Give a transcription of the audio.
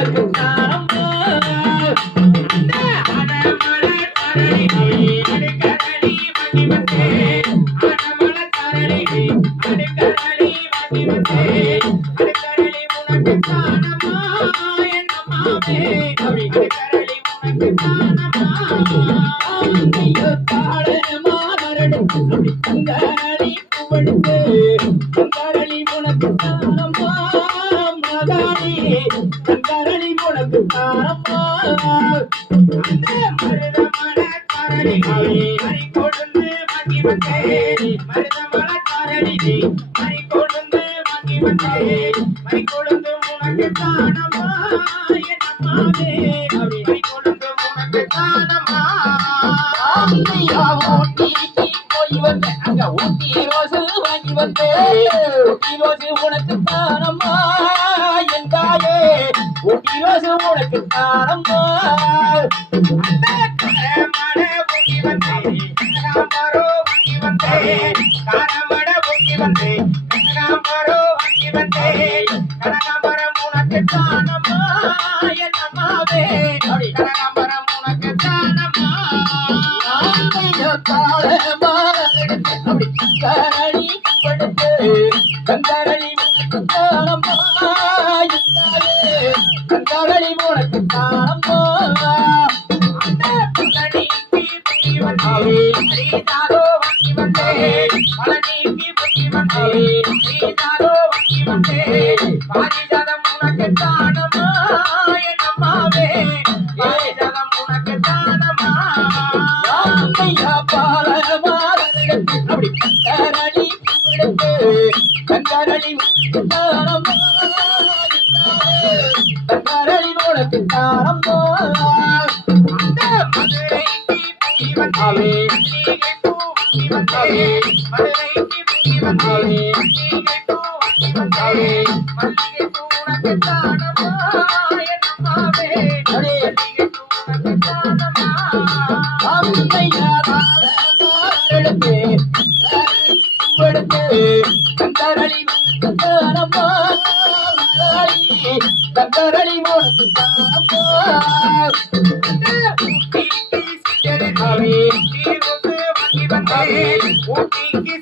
உனக்கு தானம்மா கரளி உனக்கு தானம்மா மகானி கரளி உனக்கு தானம்மா மருதமல கரளி மறி கொழுந்து மங்கி வந்தே மருதமல கரளி மறி கொழுந்து மங்கி வந்தே மறி கொழுந்து உனக்கு தானம்மா என் அம்மாவே மறி கொழுந்து உனக்கு தானம்மா ஊட்டிக்கு போய் வந்தேன் அங்க ஊட்டி ரோசு வாங்கி வந்தேன் ஊட்டி ரோசு உனக்கு தானம்மா என் தாயே ஊட்டி ரோசு உனக்கு தானம்மா கனகாம்பரம் உனக்கு தானம்மா என் அம்மாவே கனகாம்பரம் உனக்கு தானம்மா கரளி படுத்து கங்கரளி உனக்கு தானம்மா கங்கரளி உனக்கு தானம்மா பாரிஜாதம் உனக்கு தானம்மா என் அம்மாவே பாரிஜாதம் உனக்கு தானம்மா அப்படி கங்கரளி கங்கரளி தானம்மா கங்கரளி உனக்கு தானம்மா கங்கரளி தானம்மா கங்கரளி உனக்கு தானம்மா ஊட்டிக்கு